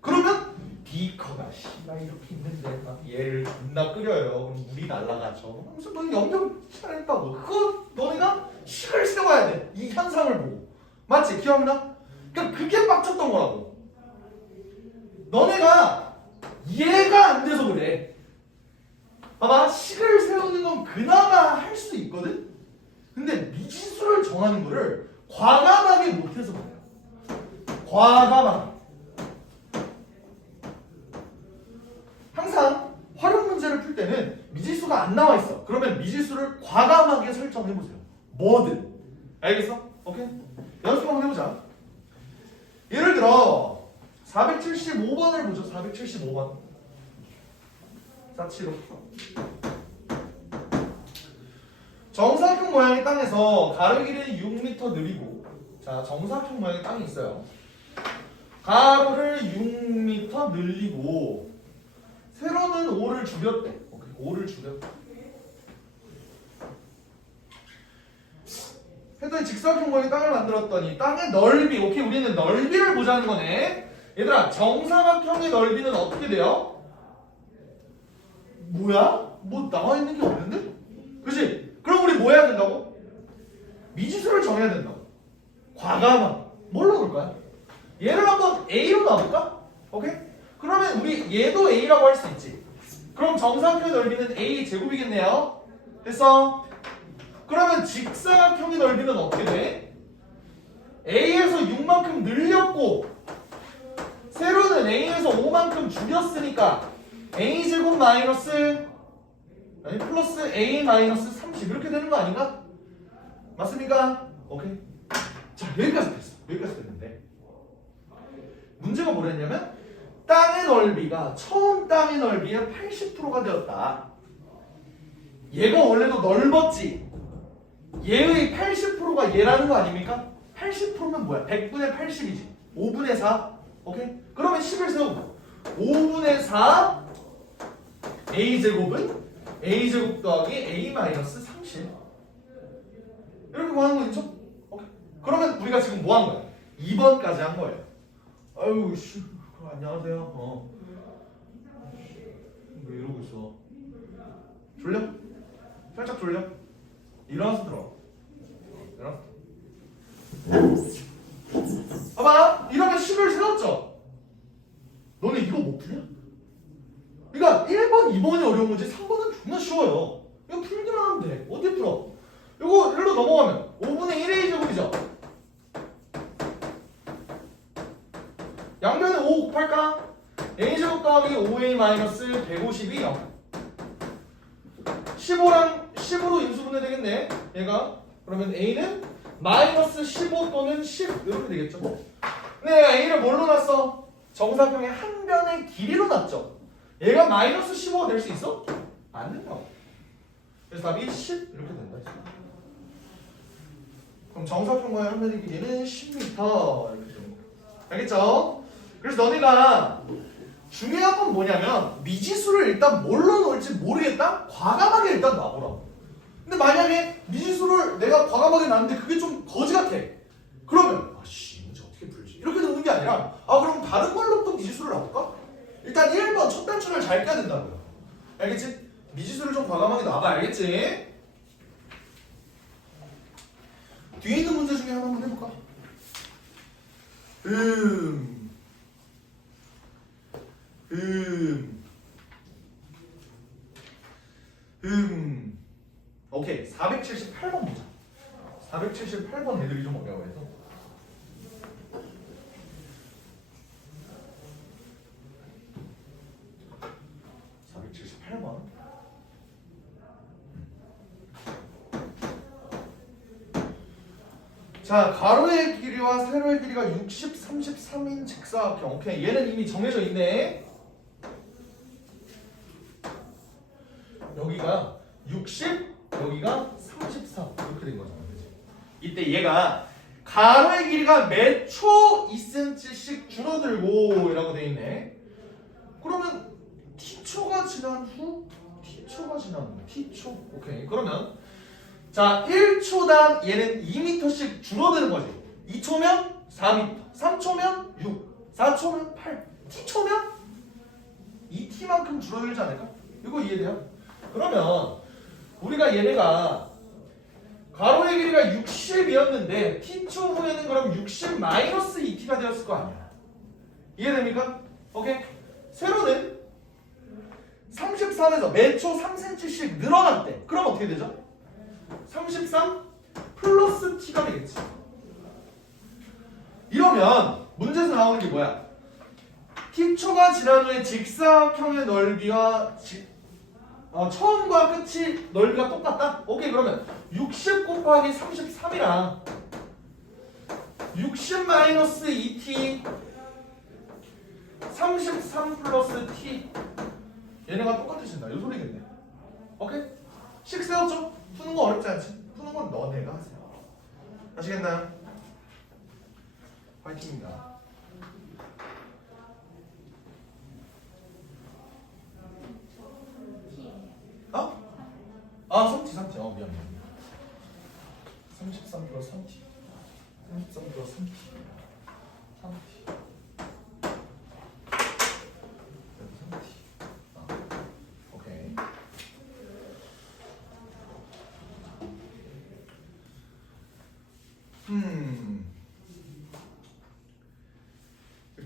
그러면 비커가 씨발 이렇게 있는데 막 얘를 존나 끓여요. 그럼 물이 날라가죠. 무슨 너네 염려 잘했다고. 그거 너네가 식을 세워야 돼. 이 현상을 보고. 맞지? 기억나? 그러니까 그게 빡쳤던 거라고. 너네가 이해가 안 돼서 그래. 봐봐, 식을 세우는 건 그나마 할 수 있거든? 근데 미지수를 정하는 거를 과감하게 못해서 그래요. 과감하게. 항상 활용 문제를 풀 때는 미지수가 안 나와 있어. 그러면 미지수를 과감하게 설정해 보세요. 뭐든. 알겠어? 오케이? 연습 한번 해보자. 예를 들어 475번을 보죠. 475번. 475. 정사각형 모양의 땅에서 가로 길이는 6m 느리고, 자 정사각형 모양의 땅이 있어요. 가로를 6m 늘리고 세로는 5를 줄였대. 오케이, 5를 줄였대. 했더니 직사각형 모양의 땅을 만들었더니 땅의 넓이, 오케이, 우리는 넓이를 보자는 거네. 얘들아, 정사각형의 넓이는 어떻게 돼요? 뭐야? 뭐 나와 있는 게 없는데? 그치? 그럼 우리 뭐 해야 된다고? 미지수를 정해야 된다고. 과감한. 뭘로 놓을 거야? 얘를 한번 A로 놔볼까? 오케이? 그러면 우리 얘도 A라고 할 수 있지. 그럼 정사각형의 넓이는 A 제곱이겠네요. 됐어? 그러면 직사각형의 넓이는 어떻게 돼? A에서 6만큼 늘렸고 세로는 A에서 5만큼 줄였으니까 A 제곱 마이너스 아니 플러스 A 마이너스 30 이렇게 되는 거 아닌가? 맞습니까? 오케이. 자, 여기까지 됐어. 여기까지 됐는데 문제가 뭐랬냐면 땅의 넓이가 처음 땅의 넓이의 80%가 되었다. 얘가 원래도 넓었지. 얘의 80%가 얘라는 거 아닙니까? 80%면 뭐야? 100분의 80이지. 5분의 4. 오케이? 그러면 10을 세우고 5분의 4 A제곱은 A제곱 더하기 A 마이너스 30 이렇게 구하는 거 있죠? 오케이. 그러면 우리가 지금 뭐 한 거야? 2번까지 한 거예요. 아유 씨 안녕하세요. 왜 이러고 있어? 졸려? 살짝 졸려? 일어나서 들어. 일어나. 봐봐 이러면 10을 세웠죠? 너네 이거 못 풀냐? 그러니까 1번, 2번이 어려운 거지 3번은 존나 쉬워요. 이거 풀기만 하면 돼. 어떻게 풀어? 이거 1로 넘어가면 5분의 1의 제곱이죠. 양변에 5 곱할까? a제곱 더하기 5a 마이너스 150이 0. 15랑 10으로 인수분해 되겠네. 얘가. 그러면 a는 마이너스 15 또는 10 이렇게 되겠죠. 근데 얘가 a를 뭘로 놨어? 정사평의 한 변의 길이로 놨죠. 얘가 마이너스 15가 될 수 있어? 안 된다고. 그래서 답이 10 이렇게 된다. 그럼 정사평과의 한 변의 길이는 10m 이렇게 되는 거. 알겠죠? 그래서 너네가 중요한 건 뭐냐면 미지수를 일단 뭘로 넣을지 모르겠다? 과감하게 일단 놔보라고. 근데 만약에 미지수를 내가 과감하게 놨는데 그게 좀 거지 같아. 그러면 아씨 문제 어떻게 풀지? 이렇게 넣는 게 아니라 그럼 다른 걸로 또 미지수를 놔볼까? 일단 1번 첫 단추를 잘 껴야 된다고요. 알겠지? 미지수를 좀 과감하게 놔봐. 알겠지? 뒤에 있는 문제 중에 하나 한번 해볼까? 오케이 478번 보자. 478번 애들이 좀 어려워해서 478번 자 가로의 길이와 세로의 길이가 60, 33인 직사각형. 오케이 얘는 이미 정해져 있네. 여기가 60, 여기가 33 이렇게 된 거잖아. 그치? 이때 얘가 가로의 길이가 몇 초 2cm씩 줄어들고 이라고 돼 있네. 그러면 t초가 지난 후 t초가 지난 후 t초. 오케이 그러면 자 1초당 얘는 2m씩 줄어드는 거지. 2초면 4m, 3초면 6, 4초면 8, t초면 2t만큼 줄어들지 않을까? 이거 이해돼요? 그러면 우리가 얘네가 가로의 길이가 60이었는데 t초 후에는 그럼 60 마이너스 2t가 되었을 거 아니야. 이해됩니까? 오케이. 세로는 33에서 매초 3cm씩 늘어났대. 그럼 어떻게 되죠? 33 플러스 t가 되겠지. 이러면 문제에서 나오는 게 뭐야? t초가 지난 후에 직사각형의 넓이와 처음과 끝이 넓이가 똑같다? 오케이 그러면 60 곱하기 33이랑 60 마이너스 2t 33 플러스 t 얘네가 똑같아진다. 이 소리겠네. 오케이? 식 세웠죠? 푸는 거 어렵지 않지? 푸는 건 너네가 하세요. 아시겠나요? 화이팅입니다. 아 3t 미안 33 플러스 3t 33 플러스 3t 3t 오케이.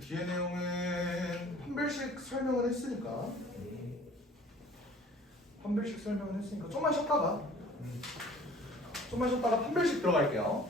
뒤에 내용은 판별식 설명을 했으니까 판별식 설명을 했으니까 좀만 쉬었다가 판별식 들어갈게요.